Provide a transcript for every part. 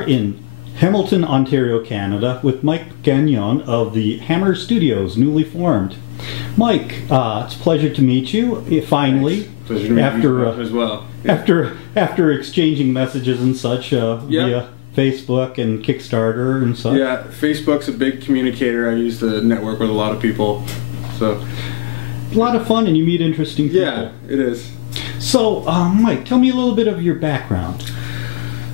are in Hamilton, Ontario, Canada, with Mike Gagnon of the Hammer Studios, newly formed. Mike, it's a pleasure to meet you finally. Thanks. Pleasure to meet you as well. Yeah. After exchanging messages and such via Facebook and Kickstarter and such. Yeah, Facebook's a big communicator. I use to network with a lot of people. So a lot of fun, and you meet interesting people. Yeah, it is. So, Mike, tell me a little bit of your background.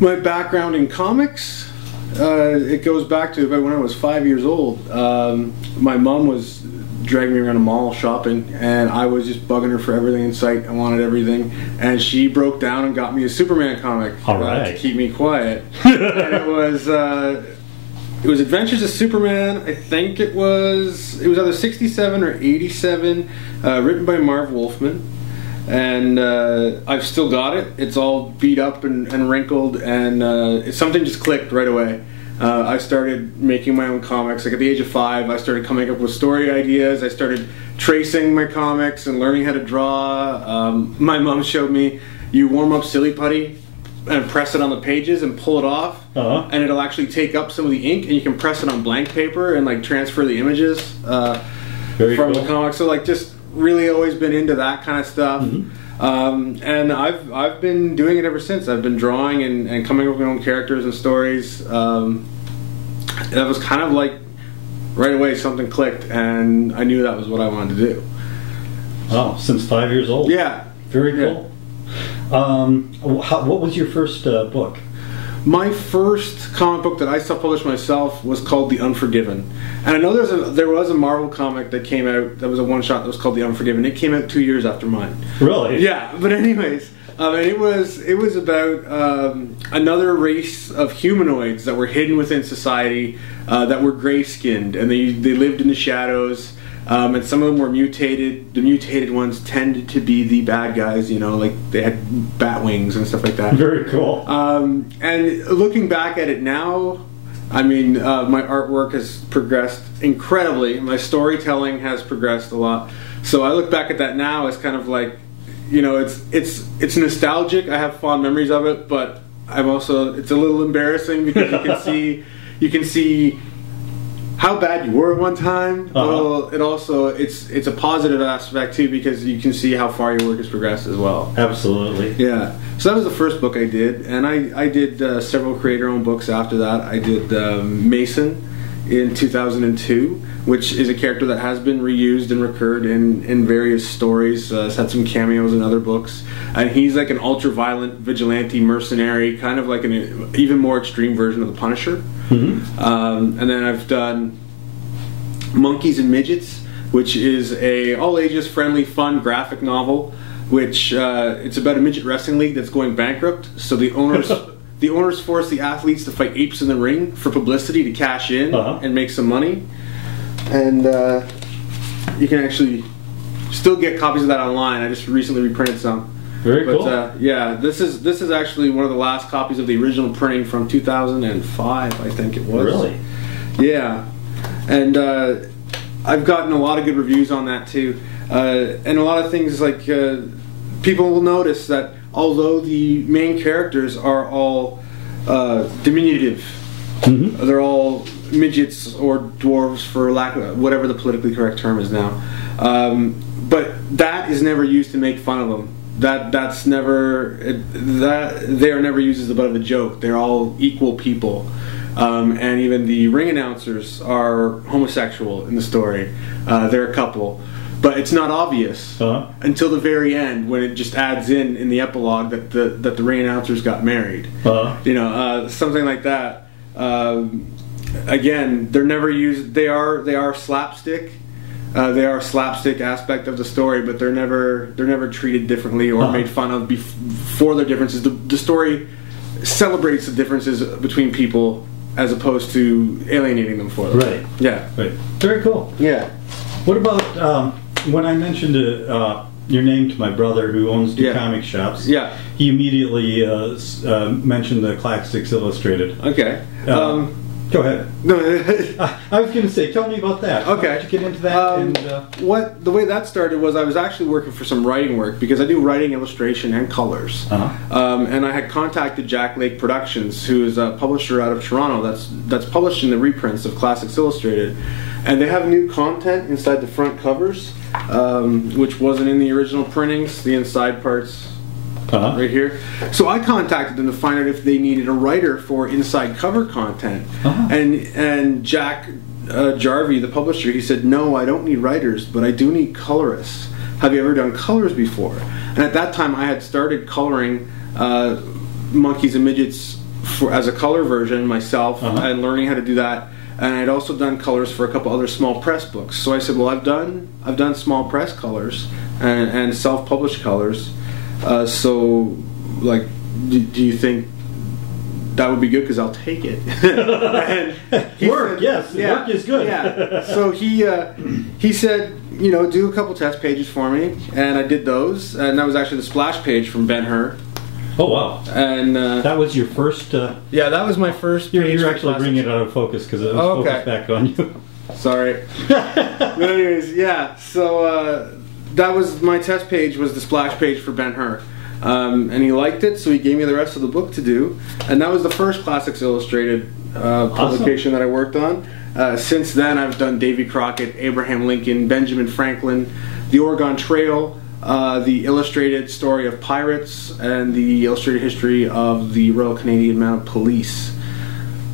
My background in comics, it goes back to about when I was 5 years old. My mom was dragging me around a mall shopping, and I was just bugging her for everything in sight. I wanted everything, and she broke down and got me a Superman comic to keep me quiet. And it was Adventures of Superman. I think it was either 67 or 87, written by Marv Wolfman. And I've still got it. It's all beat up and wrinkled, and something just clicked right away. I started making my own comics. Like at the age of 5, I started coming up with story ideas. I started tracing my comics and learning how to draw. My mom showed me, you warm up silly putty and press it on the pages and pull it off, and it'll actually take up some of the ink, and you can press it on blank paper and like transfer the images from the comic. So like just really always been into that kind of stuff. And I've been doing it ever since. I've been drawing and coming up with my own characters and stories. That was kind of like right away something clicked, and I knew that was what I wanted to do. Oh, since 5 years old? Yeah. Very cool. What was your first book? My first comic book that I self-published myself was called The Unforgiven. And I know there was a Marvel comic that came out that was a one-shot that was called The Unforgiven. It came out 2 years after mine. Really? Yeah, but anyways, it was about another race of humanoids that were hidden within society, that were gray-skinned, and they lived in the shadows. And some of them were mutated. The mutated ones tended to be the bad guys, you know, like they had bat wings and stuff like that. Very cool. And looking back at it now, I mean, my artwork has progressed incredibly. My storytelling has progressed a lot. So I look back at that now as kind of like, you know, it's nostalgic. I have fond memories of it, but it's a little embarrassing because you can see how bad you were at one time. Well, it's a positive aspect too, because you can see how far your work has progressed as well. Absolutely. Yeah. So that was the first book I did, and I did several creator-owned books after that. I did Mason in 2002, which is a character that has been reused and recurred in various stories. It's had some cameos in other books, and he's like an ultra-violent vigilante mercenary, kind of like an even more extreme version of the Punisher. And then I've done Monkeys and Midgets, which is a all-ages friendly, fun graphic novel, which it's about a midget wrestling league that's going bankrupt. So the owners force the athletes to fight apes in the ring for publicity to cash in and make some money. And you can actually still get copies of that online. I just recently reprinted some. Very cool. Yeah, this is actually one of the last copies of the original printing from 2005, I think it was. Really? Yeah, and I've gotten a lot of good reviews on that too, and a lot of things like people will notice that although the main characters are all diminutive, they're all midgets or dwarves, for lack of whatever the politically correct term is now, but that is never used to make fun of them. They are never used as the butt of a joke. They're all equal people, and even the ring announcers are homosexual in the story. They're a couple, but it's not obvious until the very end, when it just adds in the epilogue that the ring announcers got married. You know, something like that. Again, they're never used. They are slapstick. They are a slapstick aspect of the story, but they're never treated differently or made fun of for their differences. The story celebrates the differences between people as opposed to alienating them for them. Right. Yeah. Right. Very cool. Yeah. What about when I mentioned your name to my brother, who owns two comic shops? Yeah. He immediately mentioned the Classics Illustrated. Okay. Go ahead. No, I was going to say, tell me about that. Okay. How did you get into that? The way that started was I was actually working for some writing work because I do writing, illustration, and colors. And I had contacted Jack Lake Productions, who is a publisher out of Toronto that's publishing the reprints of Classics Illustrated. And they have new content inside the front covers, which wasn't in the original printings, the inside parts. Right here. So I contacted them to find out if they needed a writer for inside cover content. And Jack Jarvie, the publisher, he said, no, I don't need writers, but I do need colorists. Have you ever done colors before? And at that time I had started coloring Monkeys and Midgets as a color version myself and learning how to do that. And I'd also done colors for a couple other small press books. So I said, well, I've done small press colors and self-published colors. So, like, do you think that would be good? Because I'll take it. Work, yes. Yeah, work is good. Yeah. So he said, you know, do a couple test pages for me, and I did those, and that was actually the splash page from Ben-Hur. Oh wow! And that was your first. Yeah, that was my first. You're actually bringing it out of focus because it was focused back on you. Sorry. But anyways, yeah. So. That was my test page, was the splash page for Ben-Hur. And he liked it, so he gave me the rest of the book to do. And that was the first Classics Illustrated publication that I worked on. Since then, I've done Davy Crockett, Abraham Lincoln, Benjamin Franklin, the Oregon Trail, the illustrated story of pirates, and the illustrated history of the Royal Canadian Mounted Police.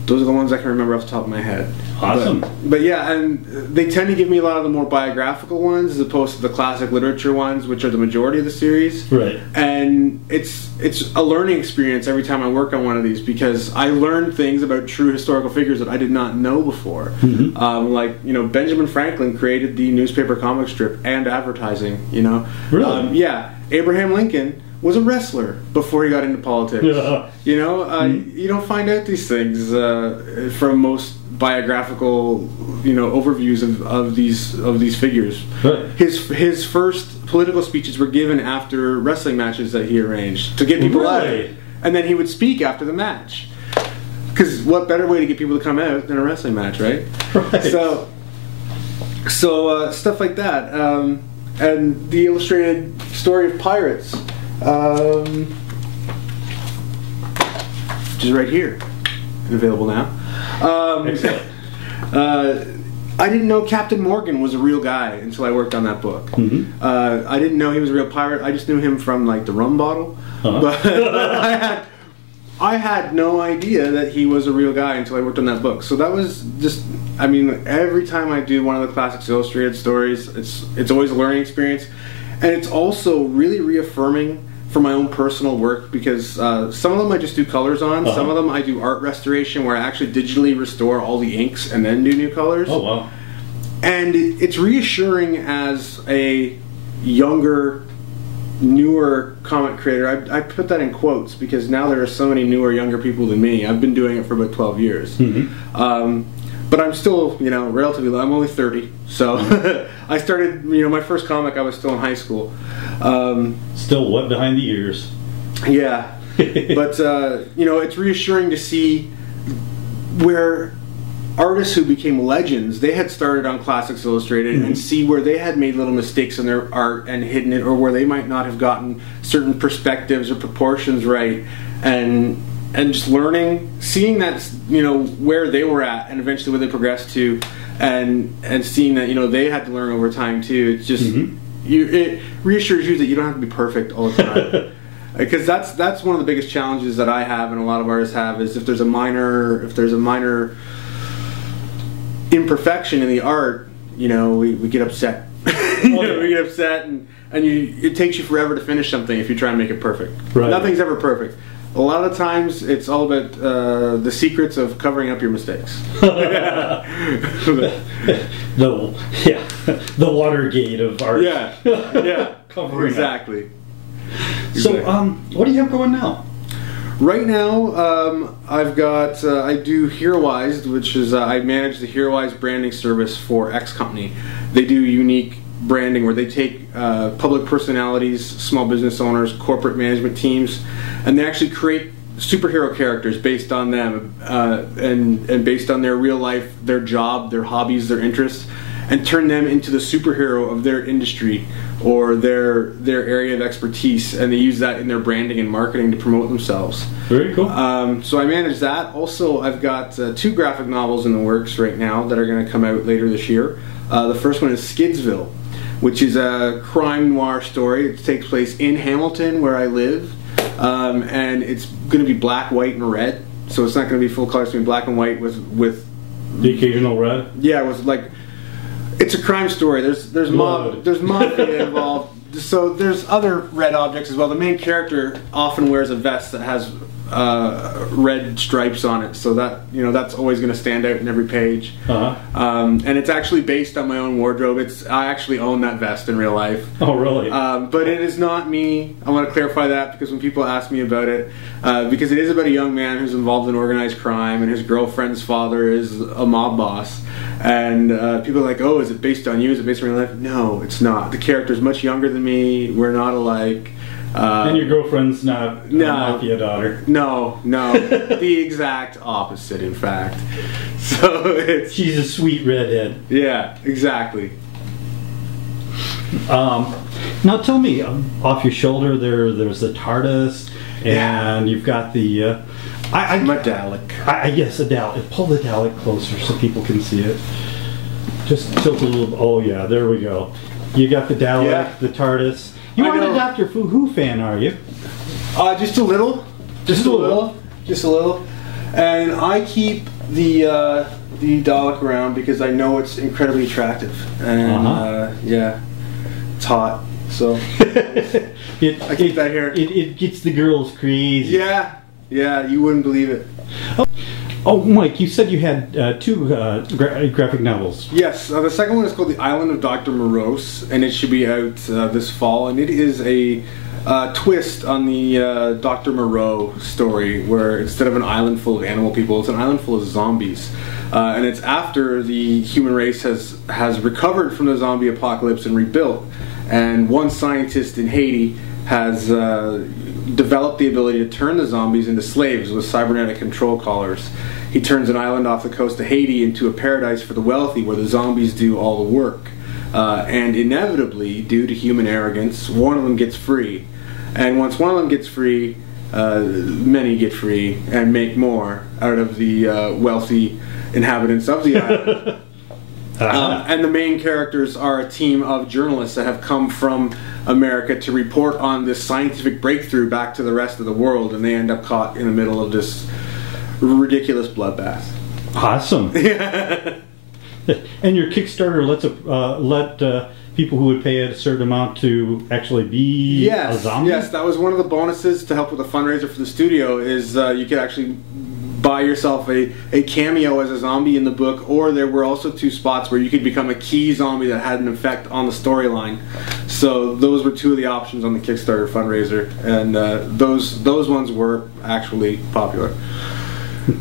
Those are the ones I can remember off the top of my head. Awesome. But yeah, and they tend to give me a lot of the more biographical ones as opposed to the classic literature ones, which are the majority of the series. Right. And it's a learning experience every time I work on one of these because I learn things about true historical figures that I did not know before. Like, you know, Benjamin Franklin created the newspaper comic strip and advertising, you know. Really? Yeah. Abraham Lincoln was a wrestler before he got into politics. Yeah. You know, you don't find out these things from most biographical, you know, overviews of these figures. Right. His first political speeches were given after wrestling matches that he arranged to get people out, and then he would speak after the match. Because what better way to get people to come out than a wrestling match, right? Right. So stuff like that, and the illustrated story of pirates. Which is right here and available now. Excellent. I didn't know Captain Morgan was a real guy until I worked on that book. I didn't know he was a real pirate. I just knew him from like the rum bottle. But I had no idea that he was a real guy until I worked on that book. So that was just, I mean, every time I do one of the Classics Illustrated stories, it's always a learning experience. And it's also really reaffirming for my own personal work because some of them I just do colors on, some of them I do art restoration where I actually digitally restore all the inks and then do new colors. Oh wow. And it's reassuring as a younger, newer comic creator. I put that in quotes because now there are so many newer, younger people than me. I've been doing it for about 12 years. But I'm still, you know, relatively low. I'm only 30, so I started, you know, my first comic I was still in high school. Still wet behind the ears. Yeah, but you know, it's reassuring to see where artists who became legends, they had started on Classics Illustrated and see where they had made little mistakes in their art and hidden it, or where they might not have gotten certain perspectives or proportions right, and just learning, seeing that, you know, where they were at and eventually where they progressed to, and seeing that, you know, they had to learn over time too. It's just it reassures you that you don't have to be perfect all the time. Because that's one of the biggest challenges that I have and a lot of artists have is if there's a minor imperfection in the art, you know, we get upset. We get upset and it takes you forever to finish something if you try and make it perfect. Right. Nothing's ever perfect. A lot of times it's all about the secrets of covering up your mistakes. The Watergate of art. Yeah. Covering exactly. So, what do you have going now? Right now, I've got, I do HeroWise, which is, I manage the HeroWise branding service for X Company. They do unique branding where they take public personalities, small business owners, corporate management teams, and they actually create superhero characters based on them, and based on their real life, their job, their hobbies, their interests, and turn them into the superhero of their industry or their area of expertise, and they use that in their branding and marketing to promote themselves. Very cool. So I manage that. Also, I've got 2 graphic novels in the works right now that are going to come out later this year. The first one is Skidsville, which is a crime noir story. It takes place in Hamilton, where I live, and it's going to be black, white, and red. So it's not going to be full color. It's going to be black and white with the occasional red. Yeah, with like, it's a crime story. There's mafia involved. So there's other red objects as well. The main character often wears a vest that has red stripes on it, so that, you know, that's always going to stand out in every page. And it's actually based on my own wardrobe. I actually own that vest in real life. Oh, really? But it is not me. I want to clarify that, because when people ask me about it, because it is about a young man who's involved in organized crime, and his girlfriend's father is a mob boss. And people are like, oh, is it based on you? Is it based on real life? No, it's not. The character's much younger than me. We're not alike. And your girlfriend's not a mafia daughter. No, the exact opposite, in fact. So she's a sweet redhead. Yeah, exactly. Now tell me, off your shoulder there's the TARDIS, and you've got the my Dalek. Yes, a Dalek. Pull the Dalek closer so people can see it. Just tilt a little. Oh yeah, there we go. You got the Dalek, the TARDIS. You aren't a Doctor Who fan, are you? Just a little. Just a little. And I keep the Dalek around because I know it's incredibly attractive. And yeah, it's hot. So I keep that here. It gets the girls crazy. Yeah, you wouldn't believe it. Oh, Mike, you said you had 2 graphic novels. Yes, the second one is called The Island of Dr. Morose, and it should be out this fall. And it is a twist on the Dr. Moreau story, where instead of an island full of animal people, it's an island full of zombies. And it's after the human race has recovered from the zombie apocalypse and rebuilt. And one scientist in Haiti has developed the ability to turn the zombies into slaves with cybernetic control collars. He turns an island off the coast of Haiti into a paradise for the wealthy, where the zombies do all the work. And inevitably, due to human arrogance, one of them gets free. And once one of them gets free, many get free and make more out of the wealthy inhabitants of the island. And the main characters are a team of journalists that have come from America to report on this scientific breakthrough back to the rest of the world, and they end up caught in the middle of this ridiculous bloodbath. Awesome. And your Kickstarter let people who would pay a certain amount to actually be a zombie? Yes, that was one of the bonuses to help with the fundraiser for the studio, is you could actually buy yourself a cameo as a zombie in the book, or there were also 2 spots where you could become a key zombie that had an effect on the storyline. So those were 2 of the options on the Kickstarter fundraiser, and those ones were actually popular.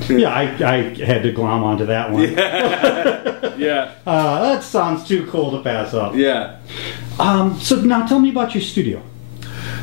Yeah, I had to glom onto that one. Yeah. That sounds too cool to pass up. Yeah. So now tell me about your studio.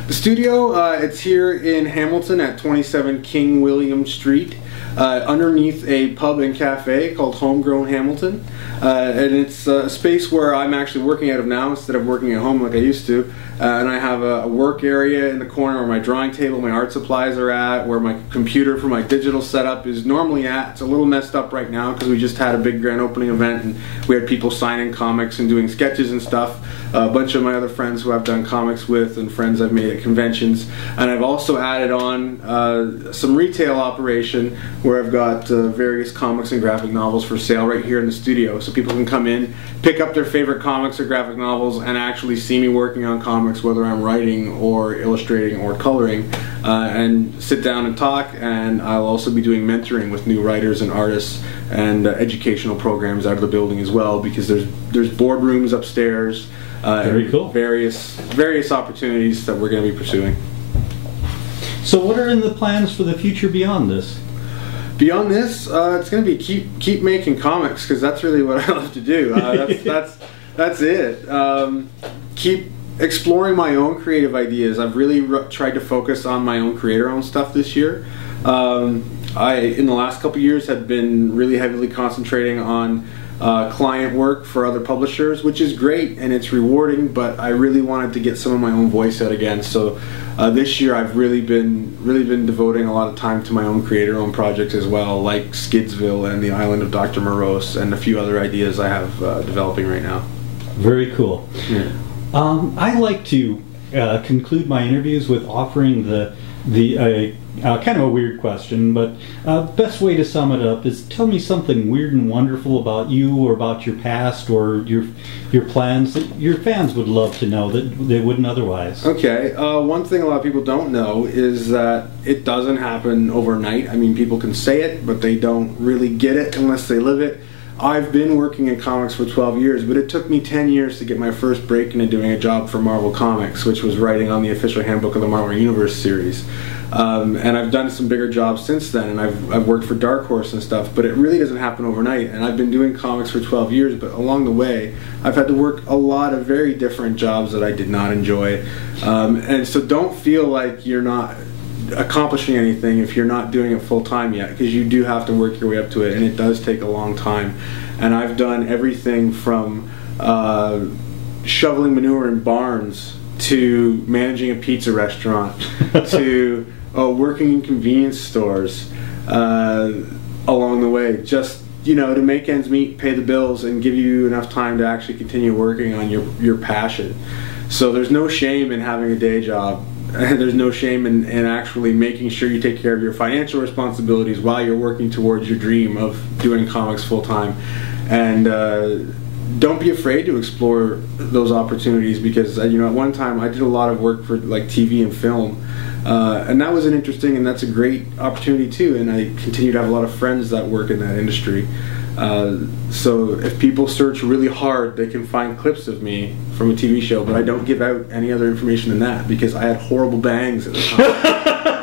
The studio, it's here in Hamilton at 27 King William Street, underneath a pub and cafe called Homegrown Hamilton. And it's a space where I'm actually working out of now instead of working at home like I used to. And I have a work area in the corner where my drawing table, my art supplies are at, where my computer for my digital setup is normally at. It's a little messed up right now because we just had a big grand opening event and we had people signing comics and doing sketches and stuff. A bunch of my other friends who I've done comics with and friends I've made at conventions. And I've also added on some retail operation where I've got various comics and graphic novels for sale right here in the studio. So people can come in, pick up their favorite comics or graphic novels, and actually see me working on comics, whether I'm writing or illustrating or coloring, and sit down and talk. And I'll also be doing mentoring with new writers and artists and educational programs out of the building as well, because there's boardrooms upstairs. Very cool. Various opportunities that we're going to be pursuing. So what are in the plans for the future beyond this? Beyond this, it's going to be keep making comics, because that's really what I love to do. That's it. Keep exploring my own creative ideas. I've really tried to focus on my own creator-owned stuff this year. I, in the last couple of years, have been really heavily concentrating on client work for other publishers, which is great and it's rewarding, but I really wanted to get some of my own voice out again. So this year I've really been devoting a lot of time to my own creator-owned projects as well, like Skidsville and the Island of Dr. Morose and a few other ideas I have developing right now. Very cool. Yeah. I like to conclude my interviews with offering the kind of a weird question, but best way to sum it up is tell me something weird and wonderful about you or about your past or your plans that your fans would love to know that they wouldn't otherwise. Okay, one thing a lot of people don't know is that it doesn't happen overnight. I mean, people can say it, but they don't really get it unless they live it. I've been working in comics for 12 years, but it took me 10 years to get my first break into doing a job for Marvel Comics, which was writing on the official handbook of the Marvel Universe series. And I've done some bigger jobs since then, and I've worked for Dark Horse and stuff, but it really doesn't happen overnight. And I've been doing comics for 12 years, but along the way, I've had to work a lot of very different jobs that I did not enjoy. And so don't feel like you're not accomplishing anything if you're not doing it full time yet, because you do have to work your way up to it, and it does take a long time. And I've done everything from shoveling manure in barns to managing a pizza restaurant to working in convenience stores along the way, just to make ends meet, pay the bills, and give you enough time to actually continue working on your passion. So there's no shame in having a day job. And there's no shame in actually making sure you take care of your financial responsibilities while you're working towards your dream of doing comics full time. And don't be afraid to explore those opportunities, because at one time I did a lot of work for like TV and film, and that was an interesting and that's a great opportunity too. And I continue to have a lot of friends that work in that industry. So if people search really hard, they can find clips of me from a TV show, but I don't give out any other information than that because I had horrible bangs at the time.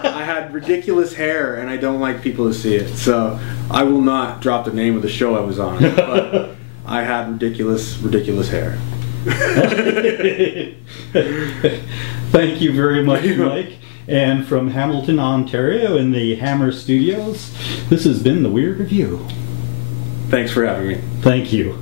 I had ridiculous hair, and I don't like people to see it. So I will not drop the name of the show I was on, but I had ridiculous hair. Thank you very much, Mike. And from Hamilton, Ontario, in the Hammer Studios, this has been The Weird Review. Thanks for having me. Thank you.